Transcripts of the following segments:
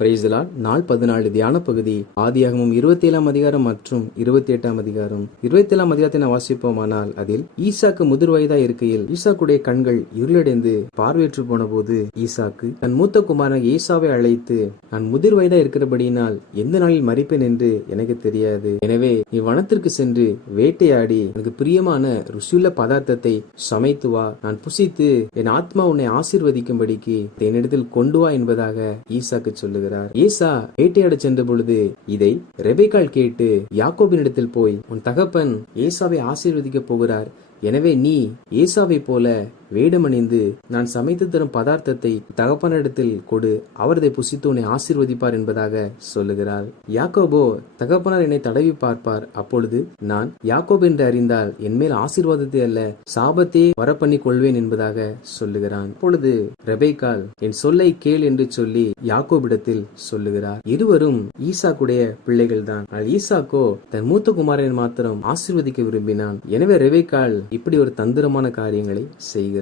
Praise the Lord. நாள் 14 தியான பகுதி ஆதியாகமம் 27ஆம் அதிகாரம் மற்றும் 28ஆம் அதிகாரம். 27ஆம் அதிகாரத்தை நான் வாசிப்போமானால், அதில் ஈசாக்கு முதிர் வயதா இருக்கையில் ஈசாக்குடைய கண்கள் இருளடைந்து பார்வையற்று போன போது ஈசாக்கு தன் மூத்த குமாரன் ஏசாவை அழைத்து, நான் முதிர் வயதா இருக்கிறபடியினால் எந்த நாளில் மரிப்பேன் என்று எனக்கு தெரியாது. எனவே நீ வனத்திற்கு சென்று வேட்டையாடி எனக்கு பிரியமான ருசியுள்ள பதார்த்தத்தை சமைத்து வா, நான் புசித்து என் ஆத்மா உன்னை ஆசீர்வதிக்கும்படிக்கு என்னிடத்தில் கொண்டு வா என்பதாக ஈசாக்கு சொல்லுகிறார். ஏசா வேட்டையாட சென்ற பொழுது இதை ரெபெக்காள் கேட்டு யாக்கோபினிடத்தில் போய், உன் தகப்பன் ஏசாவை ஆசீர்வதிக்க போகிறார், எனவே நீ ஏசாவை போல வேடமணிந்து நான் சமைத்து தரும் பதார்த்தத்தை தகப்பனிடத்தில் கொடு, அவரதை புசித்து உன்னை ஆசீர்வதிப்பார் என்பதாக சொல்லுகிறார். யாக்கோபோ, தகப்பனார் என்னை தடவி பார்ப்பார், அப்பொழுது நான் யாக்கோப் என்று அறிந்தால் என் மேல் ஆசீர்வாதத்தை அல்ல சாபத்தே வரப்பண்ணி கொள்வேன் என்பதாக சொல்லுகிறான். அப்பொழுது ரெபெக்காள், என் சொல்லை கேள் என்று சொல்லி யாக்கோபிடத்தில் சொல்லுகிறார். இருவரும் ஈசாக்குடைய பிள்ளைகள் தான். ஈசாக்கோ தன் மூத்த குமாரன் மாத்திரம் ஆசீர்வதிக்க விரும்பினான். எனவே ரெபெக்காள் இப்படி ஒரு தந்திரமான காரியங்களை செய்கிறார்.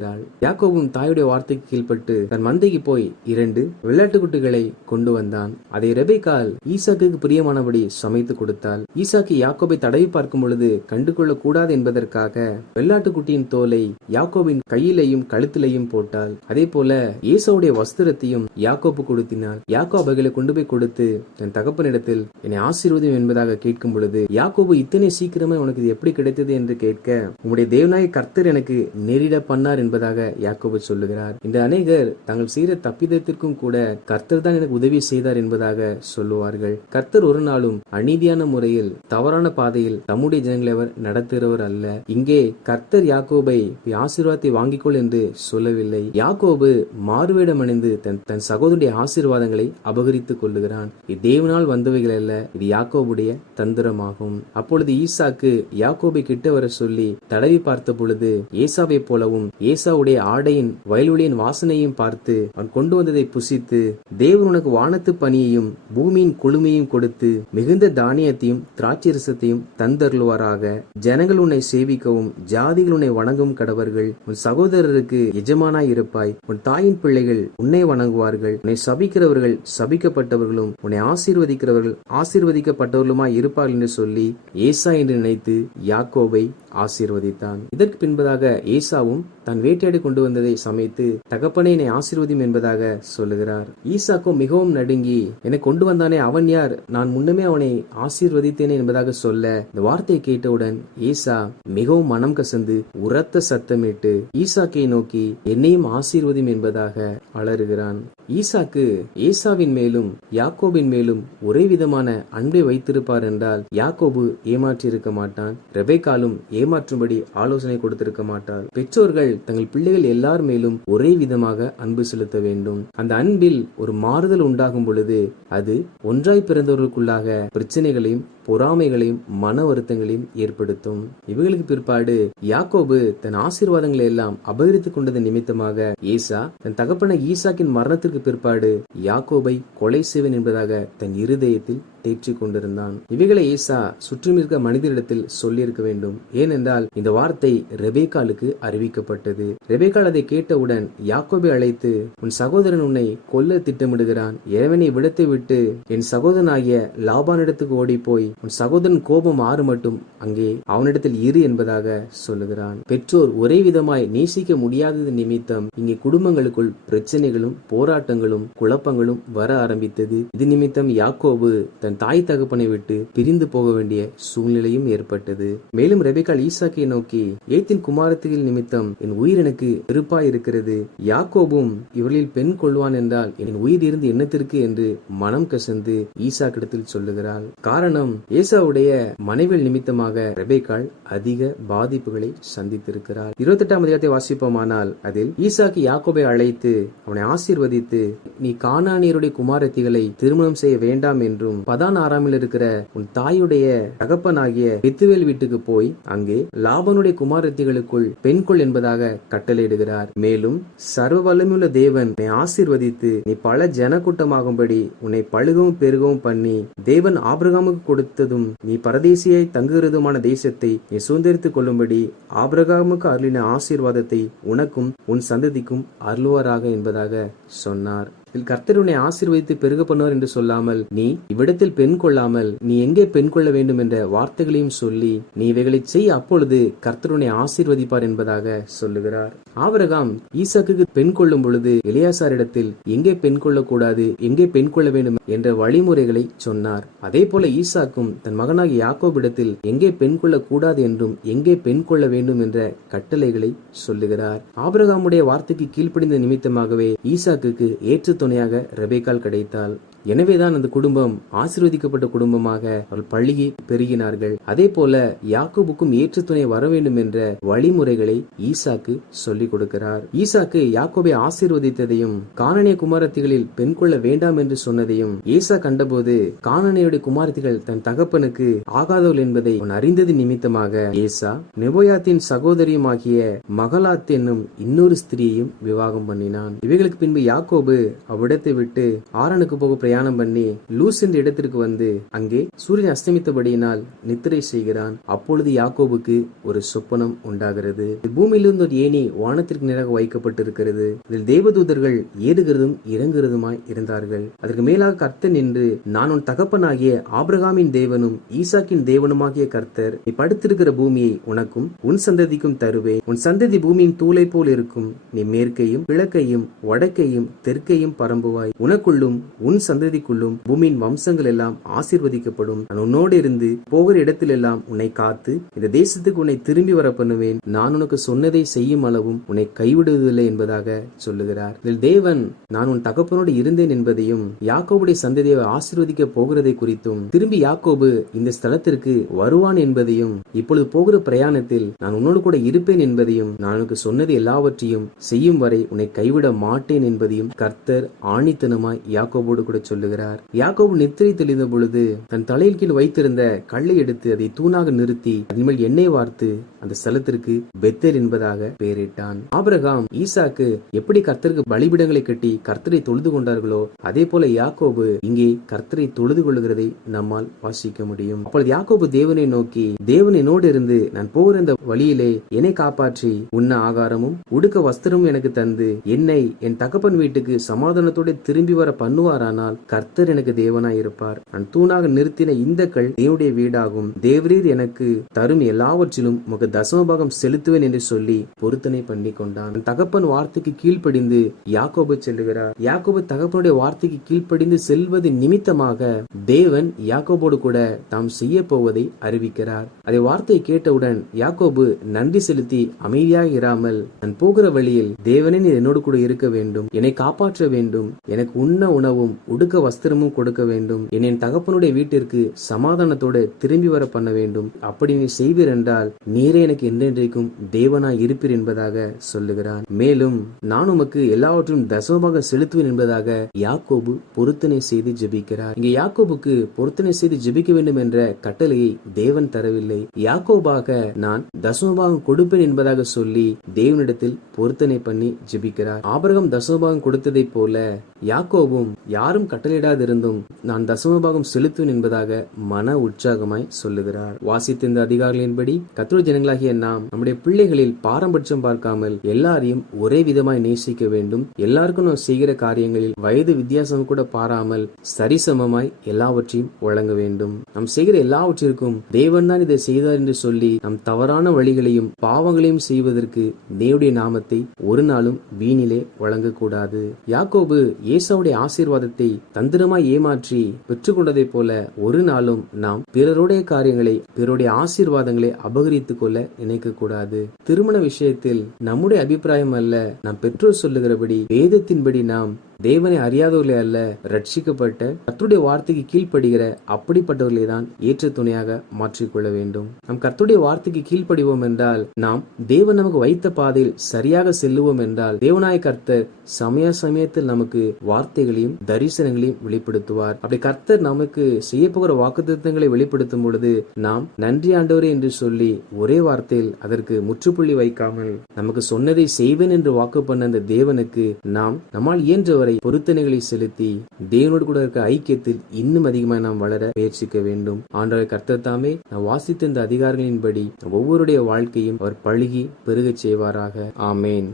யாக்கோபும் தாயுடைய வார்த்தைக்கு கீழ்பட்டு தன் மந்தைக்கு போய் 2 வெள்ளாட்டுக்குட்டிகளை கொண்டு வந்தான். அதை ரெபெக்காள் ஈசாக்குக்கு பிரியமானபடி சமைத்து கொடுத்தாள். ஈசாக்கு யாக்கோபை தடவி பார்க்கும் பொழுது கண்டு கொள்ள கூடாது என்பதற்காக வெள்ளாட்டுக்குட்டியின் தோலை யாக்கோபின் கையிலையும் கழுத்திலையும் போட்டாள். அதே போல ஏசாவுடைய வஸ்திரத்தையும் யாக்கோபு கொடுத்தினாள். யாக்கோபு அவைகளை கொண்டு போய் கொடுத்து தன் தகப்பனிடத்தில் என்னை ஆசீர்வதியும் என்பதாக கேட்கும் பொழுது, யாக்கோபு இத்தனை சீக்கிரமே உனக்கு இது எப்படி கிடைத்தது என்று கேட்க, உம்முடைய தேவனாய கர்த்தர் எனக்கு நேரிட பண்ணார் என்பதாக யாக்கோபு சொல்லுகிறார். இந்த அநேகர் தாங்கள் செய்த தப்பிதத்திற்கும் கூட கர்த்தர் தான் எனக்கு உதவி செய்தார் என்பதாக சொல்லுவார்கள். கர்த்தர் ஒரு நாளும் அநீதியான முறையில் தவறான பாதையில் தம்முடைய ஜனங்களை அவர் நடத்துகிறவர் அல்ல. இங்கே கர்த்தர் யாக்கோபை ஆசீர்வாதத்தை வாங்கிக்கொள் என்று சொல்லவில்லை. யாக்கோபு மாறுவேடம் அணிந்து தன் சகோதரனுடைய ஆசீர்வாதங்களை அபகரித்துக் கொள்ளுகிறான். இது தேவனால் வந்தவைகள் அல்ல, இது யாக்கோபுடைய தந்திரமாகும். அப்பொழுது ஈசாக்கு யாக்கோபை கிட்ட வர சொல்லி தடவி பார்த்த பொழுது ஏசாவை போலவும் ஏசாவுடைய ஆடையின் வயலுளியின் வாசனையும் பார்த்து அவன் கொண்டு வந்ததை புசித்து, தேவன் உனக்கு வானத்து பனியையும் பூமியின் கொழுமையும் கொடுத்து மிகுந்த தானியத்தையும் திராட்சரசத்தையும் தந்தருள்வாராக. ஜனங்கள் உன்னை சேவிக்கவும் ஜாதிகள் உன்னை வணங்கவும் கடவர்கள். உன் சகோதரருக்கு எஜமானாய் இருப்பாய். உன் தாயின் பிள்ளைகள் உன்னை வணங்குவார்கள். உன்னை சபிக்கிறவர்கள் சபிக்கப்பட்டவர்களும் உன்னை ஆசீர்வதிக்கிறவர்கள் ஆசீர்வதிக்கப்பட்டவர்களுமாய் இருப்பார்கள் என்று சொல்லி ஏசா என்று நினைத்து யாக்கோபை ஆசீர்வதித்தான். இதற்கு பின்பதாக ஏசாவும் தான் வேட்டையாடி கொண்டு வந்ததை சமைத்து தகப்பனை என்னை ஆசீர்வதியும் என்பதாக சொல்லுகிறார். ஈசாக்கோ மிகவும் நடுங்கி, என்னை கொண்டு வந்தானே அவன் யார், நான் முன்னமே அவனை ஆசீர்வதித்தேனே என்பதாக சொல்ல, இந்த வார்த்தையை கேட்டவுடன் ஏசா மிகவும் மனம் கசந்து உரத்த சத்தமிட்டு ஈசாக்கை நோக்கி என்னையும் ஆசீர்வதியும் என்பதாக அலறுகிறான். ஈசாக்கு ஏசாவின் மேலும் யாக்கோபின் மேலும் ஒரே விதமான அன்பை வைத்திருப்பார் என்றால் யாக்கோபு ஏமாற்றி இருக்க மாட்டான். ரெபெக்காளும் ஏமாற்றும்படி ஆலோசனை கொடுத்திருக்க மாட்டார். பெற்றோர்கள் தங்கள் பிள்ளைகள் எல்லார் மேலும் ஒரே விதமாக அன்பு செலுத்த வேண்டும். அந்த அன்பில் ஒரு மாறுதல் உண்டாகும் பொழுது அது ஒன்றாய் பிறந்தவர்களுக்குள்ளாக பிரச்சனைகளையும் பொறாமைகளையும் மன வருத்தங்களையும் ஏற்படுத்தும். இவர்களுக்கு பிற்பாடு யாக்கோபு தன் ஆசீர்வாதங்களை எல்லாம் அபகரித்துக் கொண்டது நிமித்தமாக ஏசா தன் தகப்பன ஈசாக்கின் மரணத்திற்கு பிற்பாடு யாக்கோபை கொலை செய்வேன் என்பதாக தன் இருதயத்தில் தேற்றிக் கொண்டிருந்தான். இவைகளை ஏசா சுற்றும் இருக்க மனிதரிடத்தில் சொல்லியிருக்க வேண்டும். ஏனென்றால் இந்த வார்த்தை ரெபெக்காளுக்கு அறிவிக்கப்பட்டது. ரெபெக்காள் அதை கேட்டவுடன் யாக்கோபை அழைத்து, உன் சகோதரன் உன்னை கொல்ல திட்டமிடுகிறான், எனவே நீ விடத்தை விட்டு என் சகோதரனாகிய லாபானிடத்துக்கு ஓடி போய் உன் சகோதரன் கோபம் ஆறு மட்டும் அங்கே அவனிடத்தில் இரு என்பதாக சொல்லுகிறான். பெற்றோர் ஒரே விதமாய் நேசிக்க முடியாதது நிமித்தம் இங்கே குடும்பங்களுக்குள் பிரச்சனைகளும் போராட்டங்களும் குழப்பங்களும் வர ஆரம்பித்தது. இது நிமித்தம் யாக்கோபு தன் தாய் தகப்பனை விட்டு பிரிந்து போக வேண்டிய சூழ்நிலையும் ஏற்பட்டது. மேலும் ரெபெக்காள் ஈசாக்கை நோக்கி, ஏத்தின் குமாரத்திகள் நிமித்தம் என் உயிர் எனக்கு வெறுப்பாய் இருக்கிறது, யாக்கோபும் இவர்களில் பெண் கொள்வான் என்றால் என் உயிர் இருந்து என்னத்திற்கு என்று மனம் கசந்து ஈசாக்கிடத்தில் சொல்லுகிறாள். காரணம், ஏசாவுடைய மனைவிகள் நிமித்தமாக ரெபெக்காள் அதிக பாதிப்புகளை சந்தித்திருக்கிறார். 28ஆம் அதிகாரத்தை வாசிப்போமானால் அதில் ஈசாக்கு யாக்கோபை அழைத்து அவனை ஆசீர்வதித்து, நீ கானானியருடைய குமாரத்திகளை திருமணம் செய்ய வேண்டாம் என்றும் பதான் ஆறாமில் இருக்கிற உன் தாயுடைய தகப்பனாகிய பெத்துவேல் வீட்டுக்கு போய் அங்கே லாபானுடைய குமாரத்திகளுக்குள் பெண் கொள் என்பதாக கட்டளையிடுகிறார். மேலும் சர்வ வல்லமையுள்ள தேவன் உன்னை ஆசீர்வதித்து நீ பல ஜனக்கூட்டமாகும்படி உன்னை பழுகவும் பெருகவும் பண்ணி தேவன் ஆபிரகாமுக்கு கொடுத்ததும் நீ பரதேசியாய் தங்குகிறதுமான தேசத்தை நீ சுதந்திரித்துக் கொள்ளும்படி ஆபிரகாமுக்கு அருளின ஆசீர்வாதத்தை உனக்கும் உன் சந்ததிக்கும் அருள்வாராக என்பதாக சொன்னார். இதில் கர்த்தர் உன்னை ஆசீர்வதித்து பெருக பண்ணுவார் என்று சொல்லாமல், நீ இவ்விடத்தில் பெண் கொள்ளாமல் நீ எங்கே பெண் கொள்ள வேண்டும் என்ற வார்த்தைகளையும் சொல்லி நீ இவைகளை செய், அப்பொழுது கர்த்தர் உன்னை ஆசீர்வதிப்பார் என்பதாக சொல்லுகிறார். ஆபிரகாம் ஈசாக்குக்கு பெண் கொள்ளும் பொழுது எலியாசாரிடத்தில் எங்கே பெண் கொள்ளக்கூடாது, எங்கே பெண் கொள்ள வேண்டும் என்ற வழிமுறைகளை சொன்னார். அதே போல ஈசாக்கும் தன் மகனாகிய யாக்கோபிடத்தில் எங்கே பெண் கொள்ளக்கூடாது என்றும் எங்கே பெண் கொள்ள வேண்டும் என்ற கட்டளைகளை சொல்லுகிறார். ஆபிரகாமுடைய வார்த்தைக்கு கீழ்ப்படிந்த நிமித்தமாகவே ஈசாக்குக்கு ஏற்று துணையாக ரெபேக்காள் கிடைத்தாள். எனவேதான் அந்த குடும்பம் ஆசீர்வதிக்கப்பட்ட குடும்பமாக அவர்கள் பள்ளியை பெருகினார்கள். அதே போல யாக்கோபுக்கும் ஏற்று துணை வர வேண்டும் என்ற வழிமுறைகளை ஈசாக்கு சொல்லிக் கொடுக்கிறார். ஈசாக்கு யாக்கோபை ஆசீர்வதித்ததையும் கானானிய குமாரத்திகளில் பெண் கொள்ள வேண்டாம் என்று சொன்னதையும் ஏசா கண்டபோது கானானியுடைய குமாரத்திகள் தன் தகப்பனுக்கு ஆகாதவள் என்பதை அவன் அறிந்தது நிமித்தமாக ஏசா நெபோயாத்தின் சகோதரியுமாகிய மகலாத் என்னும் இன்னொரு ஸ்திரியையும் விவாகம் பண்ணினான். இவைகளுக்கு பின்பு யாக்கோபு அவ்விடத்தை விட்டு ஆரனுக்கு போக பிரயாணம் பண்ணி லூஸ் என்ற இடத்திற்கு வந்து அங்கே சூரியன் அஸ்தமித்தபடியினால் நித்திரை செய்கிறான். அப்பொழுது யாக்கோபுக்கு ஒரு சொப்பனம் உண்டாகிறது. பூமியிலிருந்து ஒரு ஏணி வானத்திற்கு நேராக வைக்கப்பட்டிருக்கிறது. இதில் தேவதூதர்கள் ஏறுகிறதும் இறங்குகிறதுமாய் இருந்தார்கள். அதற்கு மேலாக கர்த்தர் நின்று, நான் உன் தகப்பனாகிய ஆபிரகாமின் தேவனும் ஈசாக்கின் தேவனுமாகிய கர்த்தர், நீ படுத்திருக்கிற பூமியை உனக்கும் உன் சந்ததிக்கும் தருவேன். உன் சந்ததி பூமியின் தூளை போல் இருக்கும். நீ மேற்கையும் கிழக்கையும் வடக்கையும் தெற்கையும் பரம்புவாய். உனக்குள்ளும் உன் சந்ததிக்குள்ளும் பூமியின் வம்சங்கள் எல்லாம் ஆசீர்வதிக்கப்படும். நான் உன்னோடு இருந்து போகிற இடத்திலெல்லாம் உன்னை காத்து இந்த தேசத்துக்கு உன்னை திரும்பி வர பண்ணுவேன். நான் உனக்கு சொன்னதை செய்யும் அளவும் உன்னை கைவிடுவதில்லை என்பதாக சொல்லுகிறார். இதில் தேவன் நான் உன் தகப்பனோடு இருந்தேன் என்பதையும் யாக்கோபுடைய சந்ததியை ஆசீர்வதிக்க போகிறதை குறித்தும் திரும்பி யாக்கோபு இந்த ஸ்தலத்திற்கு வருவான் என்பதையும் இப்பொழுது போகிற பிரயாணத்தில் நான் உன்னோடு கூட இருப்பேன் என்பதையும் நான் உனக்கு சொன்னது எல்லாவற்றையும் செய்யும் வரை உன்னை கைவிட மாட்டேன் என்பதையும் கர்த்தர் ஆணித்தனமாய் யாக்கோபோடு கூட சொல்லுகிறார். யாக்கோபு நித்திரை தெளிந்த பொழுது தன் தலையில் கீழ் வைத்திருந்த கல்லை எடுத்து அதை தூணாக நிறுத்தி அதன் மேல் எண்ணெய் வார்த்து அந்த ஸ்தலத்திற்கு பெத்தேல் என்பதாக பெயரிட்டான். ஆபிரகாம் ஈசாக்கு எப்படி கர்த்தருக்கு பலிபீடங்களை கட்டி கர்த்தரை தொழுது கொண்டார்களோ அதே போல யாக்கோபு இங்கே கர்த்தரை தொழுது கொள்ளுகிறதை நம்மால் வாசிக்க முடியும். அப்பொழுது யாக்கோபு தேவனை நோக்கி, தேவன் என்னோடு இருந்து நான் போகிற இந்த வழியிலே என்னை காப்பாற்றி உண்ண ஆகாரமும் உடுக்க வஸ்திரமும் எனக்கு தந்து என்னை என் தகப்பன் வீட்டுக்கு சமாதானத்தோடு திரும்பி வர பண்ணுவாரானால் கர்த்தர் எனக்கு தேவனாய் இருப்பார். நான் தூணாக நிறுத்தின இந்த கல் தேவனுடைய வீடாகும். தேவரீர் எனக்கு தரும் எல்லாவற்றிலும் உமக்கு தசமபாகம் செலுத்துவேன் என்று சொல்லி பொருத்தனை பண்ணி கொண்டான். தகப்பன் வார்த்தைக்கு கீழ்ப்படிந்து யாக்கோபு செல்லுகிறார். யாக்கோபு தகப்பனுடைய வார்த்தைக்கு கீழ்ப்படிந்து செல்வது நிமித்தமாக தேவன் யாக்கோபோடு கூட தாம் செய்ய போவதை அறிவிக்கிறார். அதை வார்த்தையை கேட்டவுடன் யாக்கோபு நன்றி செலுத்தி அமைதியாக இராமல், நான் போகிற வழியில் தேவனே நீர் என்னோடு கூட இருக்க வேண்டும், என்னை காப்பாற்ற வேண்டும், எனக்கு உண்ண உணவும் உடுக்க வஸ்திரமும் கொடுக்க வேண்டும், என் தகப்பனுடைய வீட்டிற்கு சமாதானத்தோடு திரும்பி வர பண்ண வேண்டும், அப்படி நீ செய்வீர் என்றால் நீரே எனக்கு என்றென்றைக்கும் தேவனாய் இருப்பீர் என்பதாக சொல்லுகிறான். மேலும் நான் உமக்கு எல்லாவற்றும் தசமமாக செலுத்துவேன் என்பதாக யாக்கோபு பொருத்தனை செய்து ஜெபிக்கிறார். இங்கே யாக்கோபுக்கு பொருத்தனை செய்து ஜெபிக்க வேண்டும் என்ற கட்டளையை தேவன் தரவில்லை. யாக்கோபாக நான் தசமபாகம் கொடுப்பேன் என்பதாக சொல்லி தேவனிடத்தில் பொருத்தனை பண்ணி ஜெபிக்கிறார். ஆபிரகாம் தசமபாகம் கொடுத்ததை போல யாக்கோபும் யாரும் கட்டளையிடாதிருந்தும் நான் தசமபாகம் செலுத்துவேன் என்பதாக மன உற்சாகமாய் சொல்லுகிறார். வாசித்த இந்த அதிகாரிகளின்படி கர்த்தருடைய ஜனங்களாகிய நாம் நம்முடைய பிள்ளைகளில் பாரபட்சம் பார்க்காமல் எல்லாரையும் ஒரே விதமாய் நேசிக்க வேண்டும். எல்லாருக்கும் நாம் செய்கிற காரியங்களில் வயது வித்தியாசம் கூட பாராமல் சரிசமமாய் எல்லாவற்றையும் வழங்க வேண்டும். நாம் செய்கிற எல்லாவற்றிற்கும் தேவன் தான் இதை செய்தார் என்று சொல்லி நம் தவறான வழிகளையும் பாவங்களையும் செய்வதற்கு தேவனுடைய நாமத்தை ஒரு நாளும் வீணிலே வழங்கக்கூடாது. யாக்கோபு ஏசாவுடைய ஆசீர்வாதத்தை தந்திரமாய் ஏமாற்றி பெற்றுக்கொண்டதை போல ஒரு நாளும் நாம் பிறருடைய காரியங்களை, பிறருடைய ஆசீர்வாதங்களை அபகரித்துக் கொள்ள நினைக்க கூடாது. திருமண விஷயத்தில் நம்முடைய அபிப்பிராயம் அல்ல, நாம் பெற்றோர் சொல்லுகிறபடி வேதத்தின்படி நாம் தேவனை அறியாதவர்களே அல்ல, ரட்சிக்கப்பட்ட கர்த்தருடைய வார்த்தைக்கு கீழ்ப்படுகிற அப்படிப்பட்டவர்களை தான் ஏற்ற துணையாக மாற்றிக்கொள்ள வேண்டும். நாம் கர்த்தருடைய வார்த்தைக்கு கீழ்ப்படிவோம் என்றால், நாம் தேவன் நமக்கு வைத்த பாதையில் சரியாக செல்லுவோம் என்றால், தேவனாய கர்த்தர் சமயத்தில் நமக்கு வார்த்தைகளையும் தரிசனங்களையும் வெளிப்படுத்துவார். அப்படி கர்த்தர் நமக்கு செய்ய போகிற வாக்குத்தத்தங்களை வெளிப்படுத்தும் பொழுது நாம் நன்றி ஆண்டவரே என்று சொல்லி ஒரே வார்த்தையில் அதற்கு முற்றுப்புள்ளி வைக்காமல் நமக்கு சொன்னதை செய்வேன் என்று வாக்கு பண்ண அந்த தேவனுக்கு நாம் நம்மால் இயன்றவரை பொருத்தனைகளை செலுத்தி தேவனோடு கூட இருக்க ஐக்கியத்தில் இன்னும் அதிகமாக நாம் வளர முயற்சிக்க வேண்டும். ஆண்டவர் கர்த்தர் தாமே நாம் வாசித்த இந்த அதிகாரங்களின்படி ஒவ்வொருடைய வாழ்க்கையும் அவர் பழுகி பெருகச் செய்வாராக. ஆமேன்.